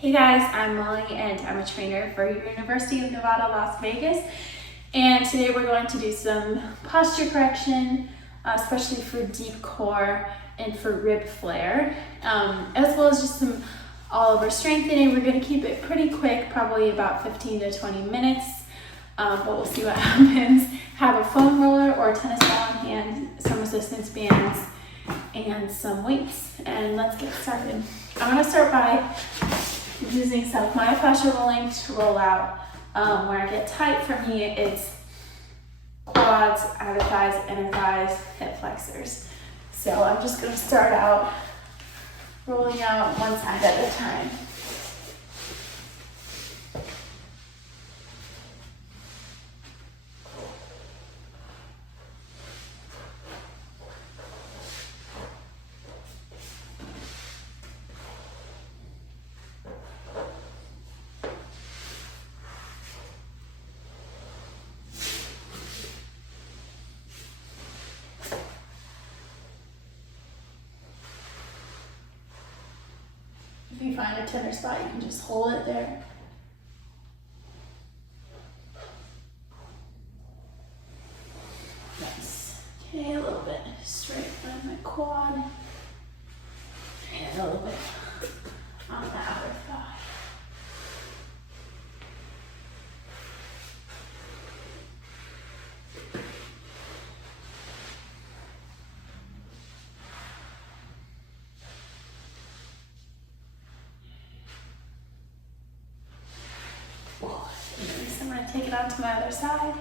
Hey guys, I'm Molly and I'm a trainer for University of Nevada, Las Vegas. And today we're going to do some posture correction, especially for deep core and for rib flare, as well as just some all over strengthening. We're going to keep it pretty quick, probably about 15 to 20 minutes, but we'll see what happens. Have a foam roller or a tennis ball in hand, some resistance bands, and some weights. And let's get started. I'm going to start by using some myofascial rolling to roll out. Where I get tight, for me, it's quads, outer thighs, inner thighs, hip flexors. So I'm just going to start out rolling out one side at a time. If you find a tender spot, you can just hold it there. Nice. Okay, a little bit straight on my quad. And a little bit on the outer thigh. I'm going to take it on to my other side.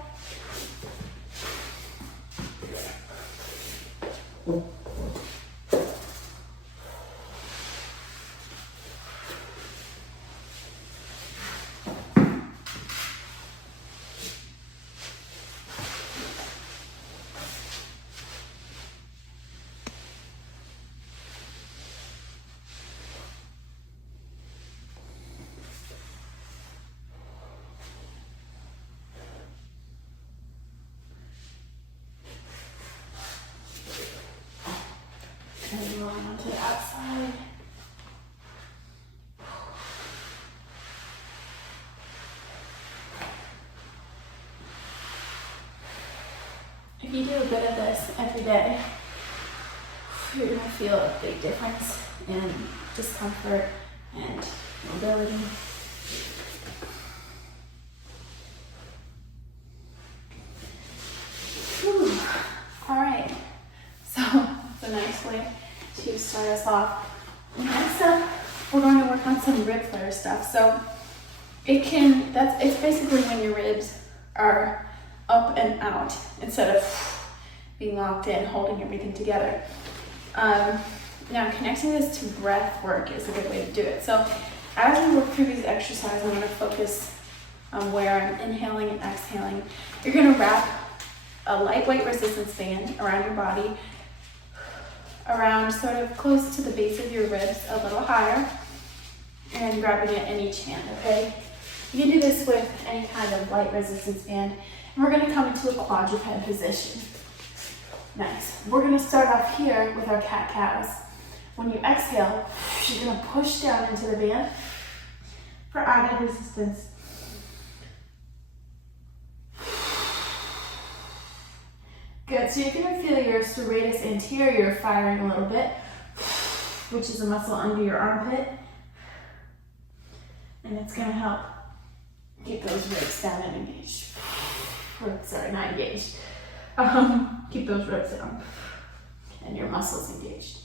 And roll onto the outside. If you do a bit of this every day, you're going to feel a big difference in discomfort and mobility. Whew. All right, so that's a nice way to start us off. Next up, we're going to work on some rib flare stuff. So it's basically when your ribs are up and out instead of being locked in, holding everything together. Now connecting this to breath work is a good way to do it. So as we work through these exercises, I'm going to focus on where I'm inhaling and exhaling. You're going to wrap a lightweight resistance band around your body, around sort of close to the base of your ribs, a little higher, and grabbing it in each hand, okay? You can do this with any kind of light resistance band. And we're gonna come into a quadruped position. Nice. We're gonna start off here with our cat-cows. When you exhale, you're gonna push down into the band for added resistance. Good, so you're gonna feel your serratus anterior firing a little bit, which is a muscle under your armpit. And it's gonna help keep those ribs down and engaged. Or, sorry, not engaged. Keep those ribs down and your muscles engaged.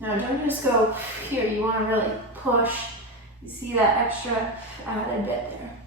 Now don't just go here, you want to really push. You see that extra added bit there.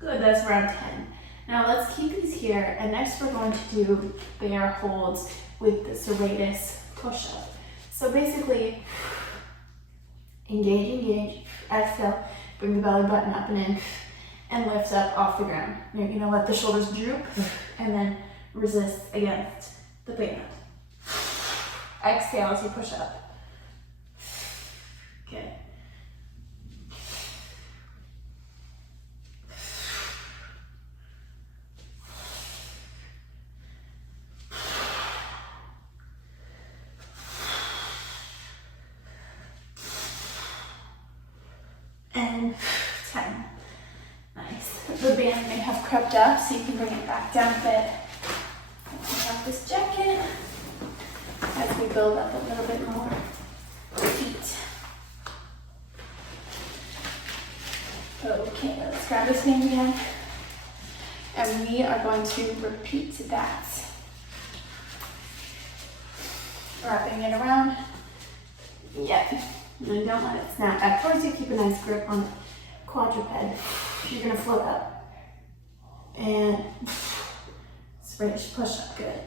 Good, that's round 10. Now let's keep these here, and next we're going to do bear holds with the serratus push-up. So basically, engage, exhale, bring the belly button up and in, and lift up off the ground. You're gonna let the shoulders droop, and then resist against the band. Exhale as you push up. Good. And 10. Nice. The band may have crept up, so you can bring it back down a bit. Take off this jacket as we build up a little bit more heat. Okay, let's grab this band again. And we are going to repeat that. Wrapping it around. Yep. And then don't let it snap back towards you. Keep a nice grip on the quadruped. You're gonna float up. And British push up, good.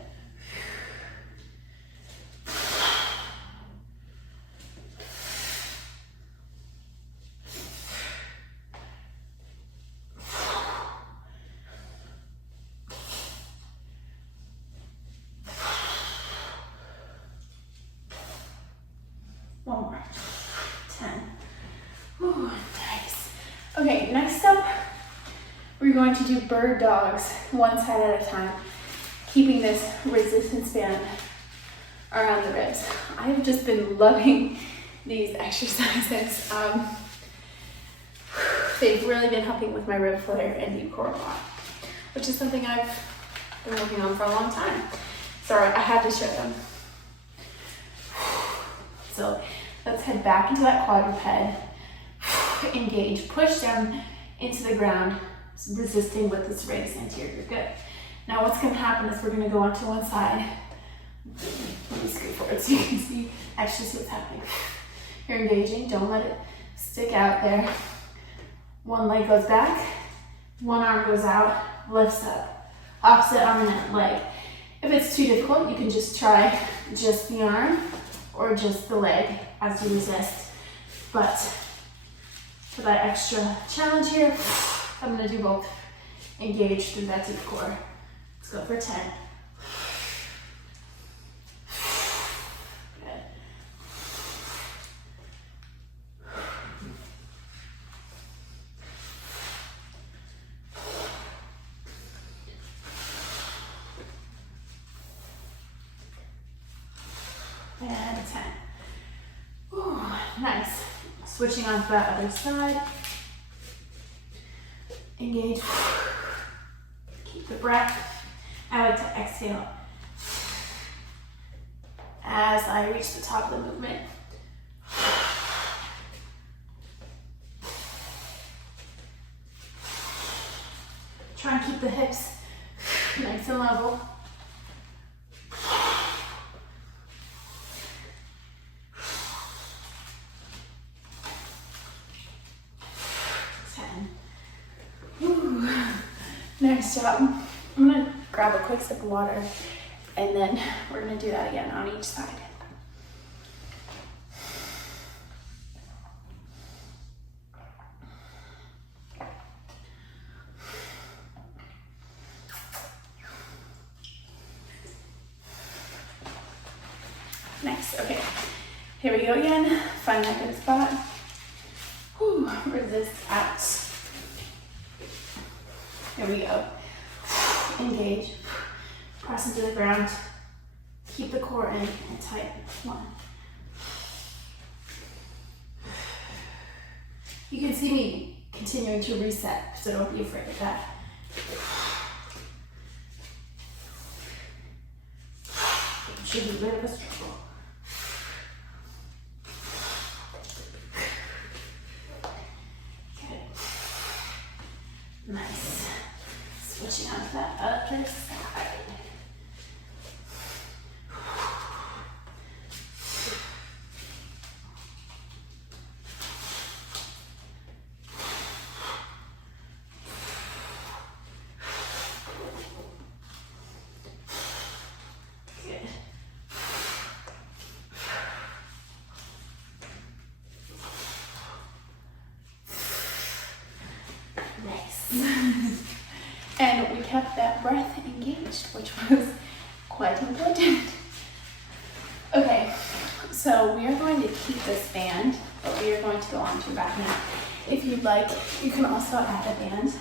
One more. 10. Ooh, nice. Okay, next up, we're going to do bird dogs, one side at a time, keeping this resistance band around the ribs. I have just been loving these exercises. They've really been helping with my rib flare and deep core a lot, which is something I've been working on for a long time. Sorry, I had to share them. So let's head back into that quadruped. Engage, push down into the ground, resisting with this raised anterior. Good. Now what's going to happen is we're going to go onto one side. Let me scoot forward so you can actually see what's happening. You're engaging, don't let it stick out there. One leg goes back, one arm goes out, lifts up. Opposite arm and leg. If it's too difficult, you can just try just the arm or just the leg as you resist. But for that extra challenge here, I'm going to do both. Engage through that deep core. Let's go for 10. Good. And 10. Ooh, nice. Switching on to that other side. Engage. Keep the breath. I like to exhale as I reach the top of the movement. Try and keep the hips nice and level. Nice job. I'm going to grab a quick sip of water and then we're going to do that again on each side. Nice, okay. Here we go again. Find that good spot. Whew, resist out. Here we go. Engage. Press into the ground. Keep the core in and tight. 1. You can see me continuing to reset, so don't be afraid of that. It should be a bit of a struggle. Good. Nice. Switching on to that other side. kept that breath engaged, which was quite important. Okay, so we are going to keep this band, but we are going to go on to back now. If you'd like, you can also add a band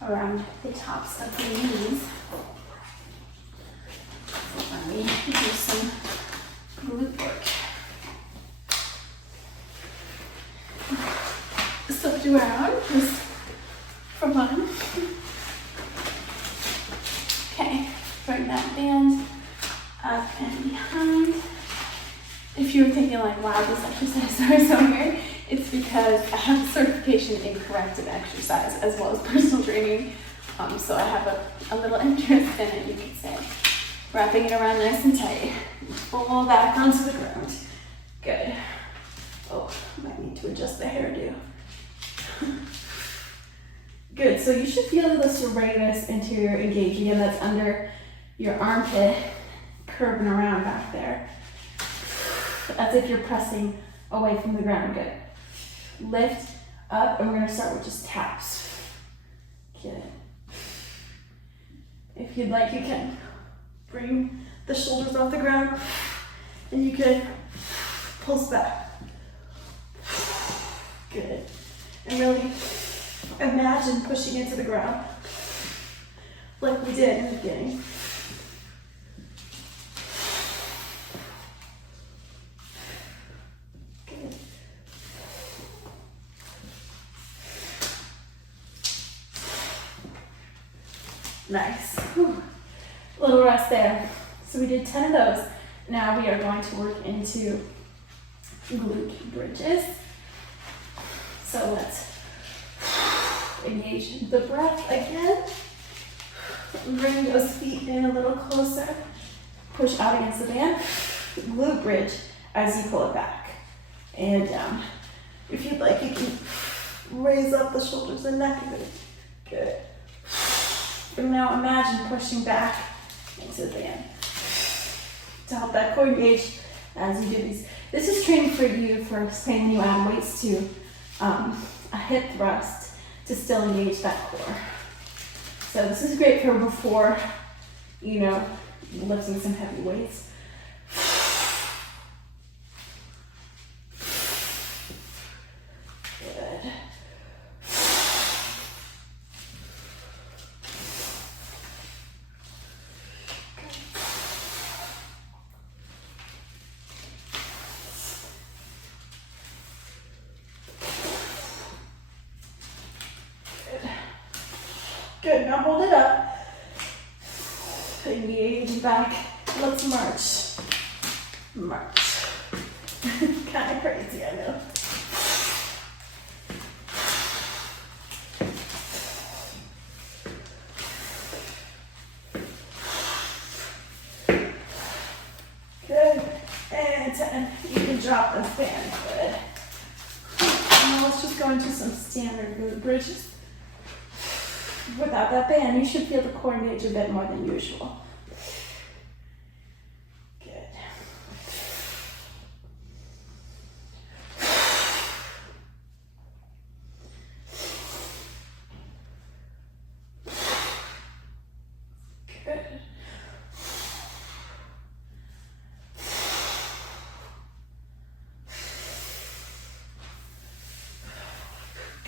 around the tops of the knees. So let me do some glute work. Switch around just for fun. Okay, bring that band up and behind. If you were thinking like, wow, this exercise is so weird, it's because I have a certification in corrective exercise as well as personal training. So I have a little interest in it, you could say. Wrapping it around nice and tight. Pull back onto the ground. Good. Oh, might need to adjust the hairdo. Good, so you should feel the serratus anterior engaging, and that's under your armpit, curving around back there. As if you're pressing away from the ground. Good. Lift up, and we're gonna start with just taps. Good. If you'd like, you can bring the shoulders off the ground, and you can pulse back. Good. And really imagine pushing into the ground like we did in the beginning. Good. Nice. Whew. Little rest there. So we did 10 of those. Now we are going to work into glute bridges. So let's engage the breath again. Bring those feet in a little closer. Push out against the band. Glute bridge as you pull it back and down. If you'd like, you can raise up the shoulders and neck a bit. Good. And now imagine pushing back into the band to help that core engage as you do these. This is training for you for when you add weights to a hip thrust to still engage that core. So this is great for before, you know, lifting some heavy weights. Good. Good, now hold it up. Engage back. Let's march. March. Kind of crazy, I know. Good. And 10. You can drop the fan. Good. Now let's just go into some standard glute bridges. Without that band, you should feel the core engage a bit more than usual. Good. Good.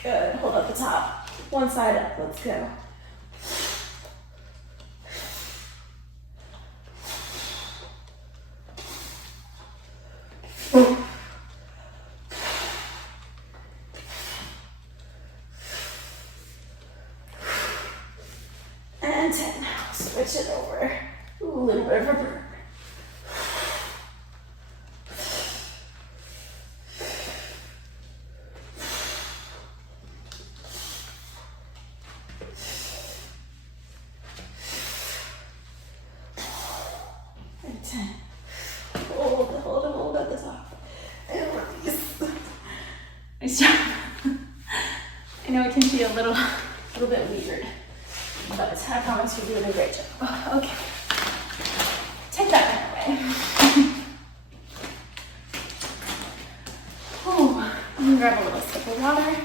Good. Hold up the top. One side up, let's go. And 10, now switch it over. A little bit of a burn. Hold at the top. And release. Nice job. I know it can be a little bit weird, but I promise you're doing a great job. Oh, okay. Take that away. Oh, I'm gonna grab a little sip of water.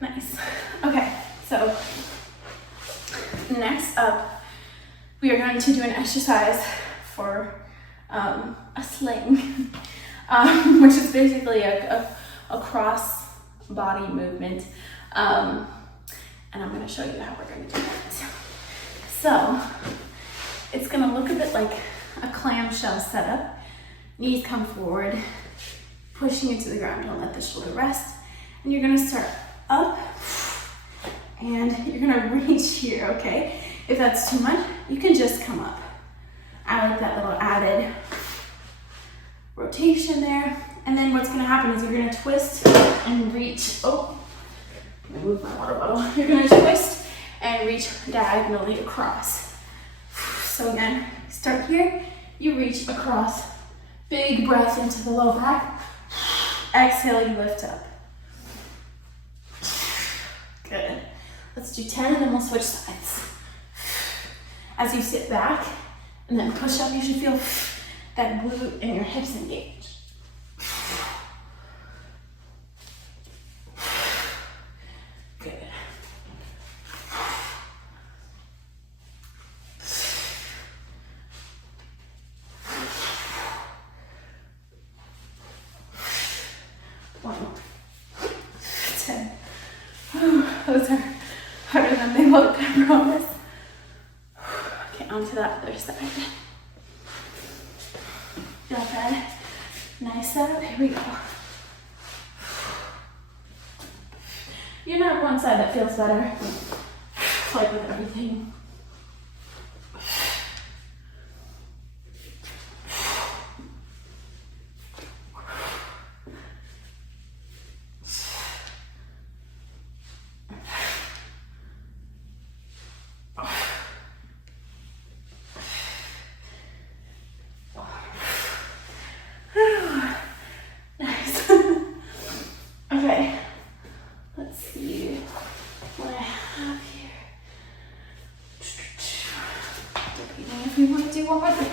Nice. up, we are going to do an exercise for a sling, which is basically a cross body movement. And I'm going to show you how we're going to do that. So it's going to look a bit like a clamshell setup. Knees come forward, pushing you to the ground. Don't let the shoulder rest. And you're going to start up and you're going to reach here, okay? If that's too much, you can just come up. I like that little added rotation there. And then what's going to happen is you're going to twist and reach. Oh, I'm going to move my water bottle. You're going to twist and reach diagonally across. So again, start here, you reach across. Big breath into the low back. Exhale, you lift up. Good. Let's do 10 and then we'll switch sides. As you sit back and then push up, you should feel that glute and your hips engage. Good. One more. 10. Those are harder than they look, I promise. Okay, onto that other side. Feel that? Nice up. Here we go. You're not one side that feels better. It's like with everything. Nice. Okay, let's see what I have here. Depending if we want to do one more thing.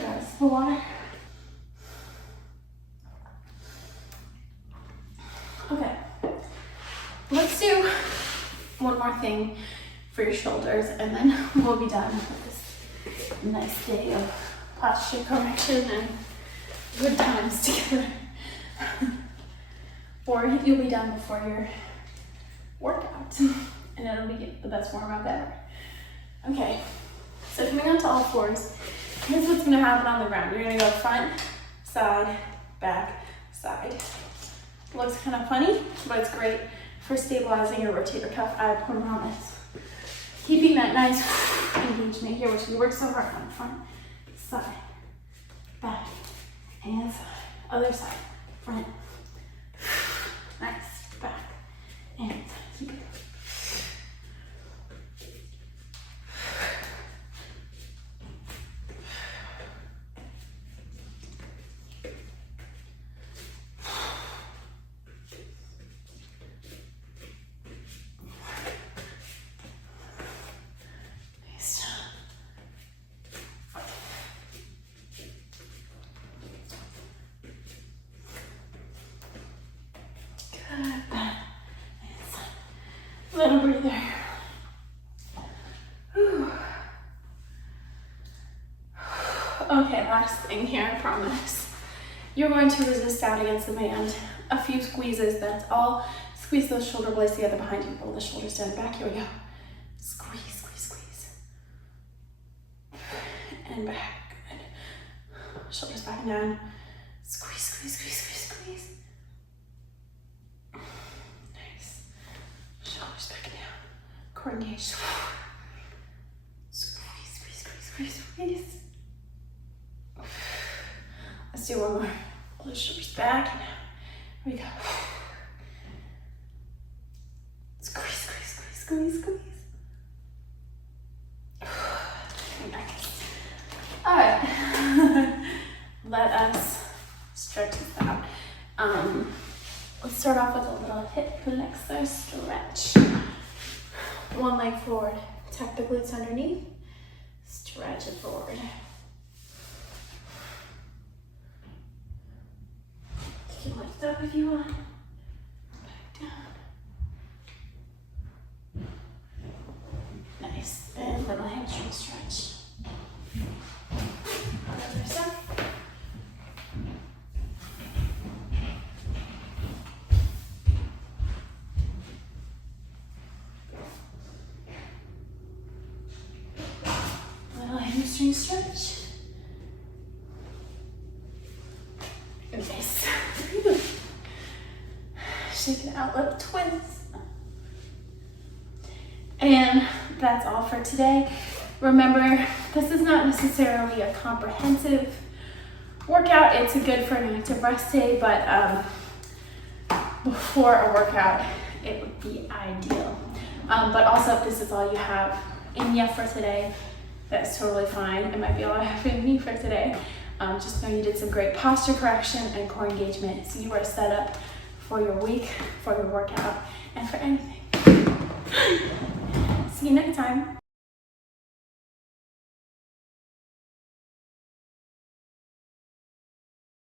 Grab the water. Okay, let's do one more thing for your shoulders and then we'll be done with this nice day of posture correction and good times together. Or you'll be done before your workout and it'll be the best warm up ever. Okay, so coming onto all fours, here's what's gonna happen on the ground. You're gonna go front, side, back, side. Looks kind of funny, but it's great for stabilizing your rotator cuff, I promise. Keeping that nice engagement here, which we work so hard on. Front, side, back, and side. Other side, front, nice, back, and side. Keep it. Little breather. Whew. Okay, last thing here, I promise. You're going to resist out against the band. A few squeezes, that's all. Squeeze those shoulder blades together behind you. Pull the shoulders down back. Here we go. Squeeze, squeeze, squeeze. And back. Good. Shoulders back and down. Squeeze, squeeze, squeeze, squeeze, squeeze. Core engaged. Squeeze, squeeze, squeeze, squeeze, squeeze. Let's do one more. Pull the shoulders back. Here we go. Squeeze, squeeze, squeeze, squeeze, squeeze. Nice. All right. Let us stretch this out. Let's start off with a little hip flexor stretch. One leg forward, tuck the glutes underneath, stretch it forward. You can lift up if you want, back down. Nice, and little hand you stretch? Nice. Shake it out, lip twist. And that's all for today. Remember, this is not necessarily a comprehensive workout. It's good for an active rest day, but before a workout, it would be ideal. But also, if this is all you have in you for today, that's totally fine. It might be all I have in me for today. Just know you did some great posture correction and core engagement, so you are set up for your week, for your workout, and for anything. See you next time.